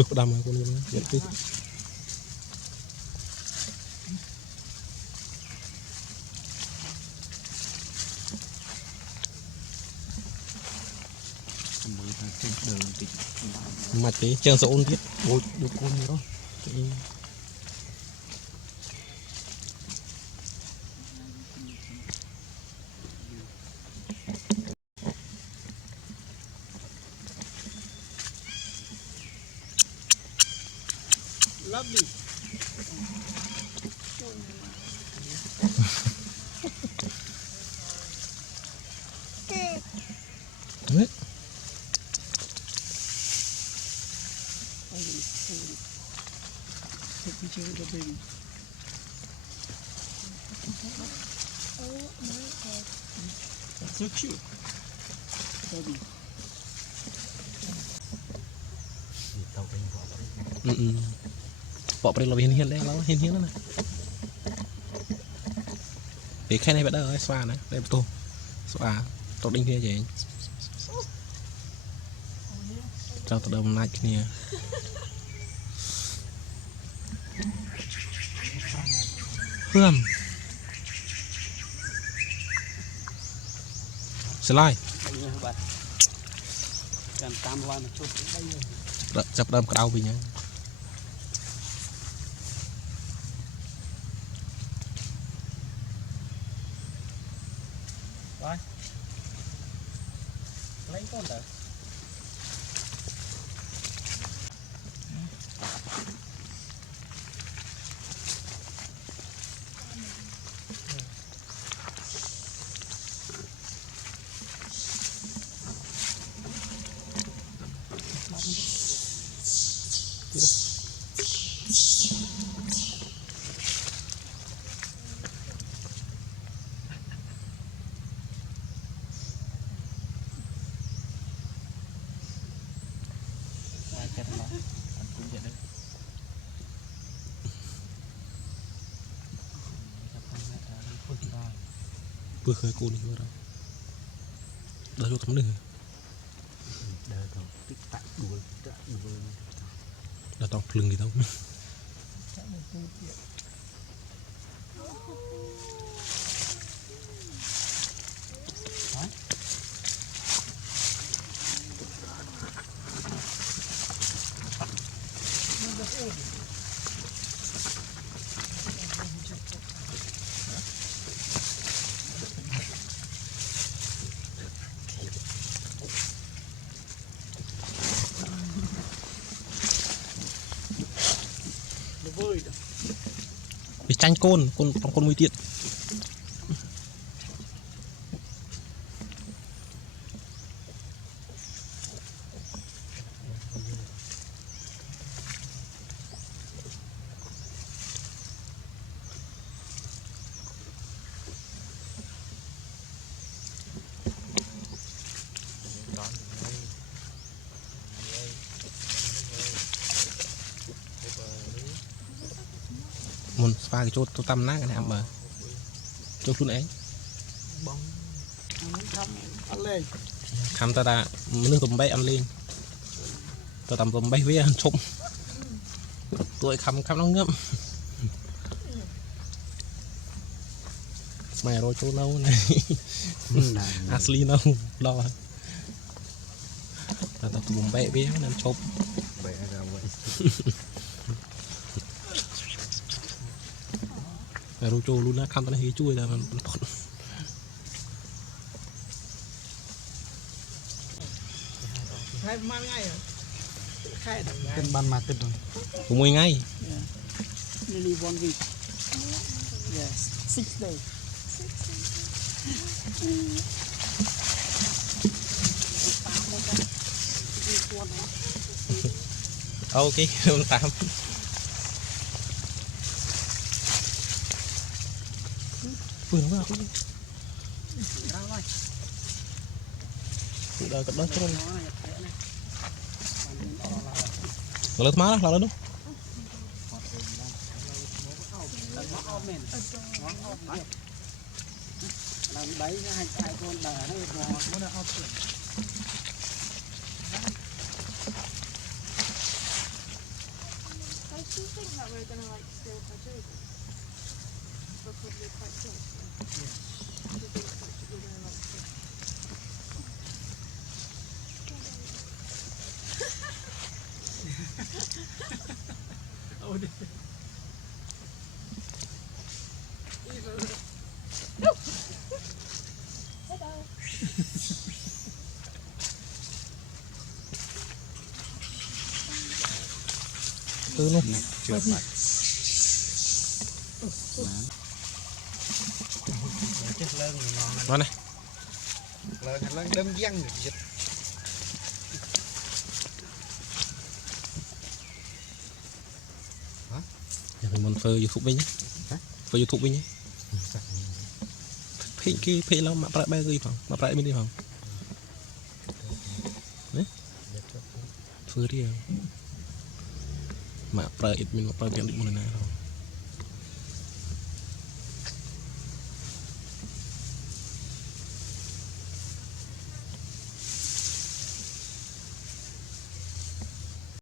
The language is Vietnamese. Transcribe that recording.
bước đâm con luôn vậy đi mặt tí chân số ôn thiết ôi được con gì đó lovely. đấy Take picture with the baby. Oh my god. That's so cute. Baby. bỏ đây là hiên hiên đấy nó hiên hiên đó này để khen này bắt đầu xoa này đây tô xoa tô đinh kia vậy cho tao đồng nách nè hương slide chập đâm cái vì nhá Rồi. Lấy con đỡ. vừa khơi cô đi vừa đâu đợi cho thấm đừng đợi tao lưng gì đâu để tranh con mũi tiện muốn pha cái chốt tôi tăm nát cái này mà chốt luôn ấy khăm ta đã nước tôm bay ăn lên tôi tầm tôm bay với ăn trộm tôi khăm nó ngâm mày rồi chỗ nâu này asli nâu lo ta tập tôm bay với ăn trộm rồi trâu luôn á khăm ta này chui ra mình Khai mang ngay à? Khai được ngay. Tên ban mà tên rồi. cũng mua ngay. Yeah. Nearly 1 week. Yes. 6 days. Ok, luôn 8. Vừa nó vào không? Udah kedua turun. Lalu mana? Lalu tu? you think that we're gonna like steal her children? We're probably quite close. So. Yes. Do you think that we're gonna like steal? Oh, dear. Cứ luôn. Chưa phải. Chết lớn rồi ngon anh. Nó này. Lên đâm giăng được dịch. Nhà mình muốn phơi YouTube với nhé. Hả? Phơi YouTube với nhé. Phê kia phê lâu mà phải bay gì phòng, mà phải mình đi phòng. Đấy. Phơi đi. Mà phải ít mình mà phải tiền định một lần nào.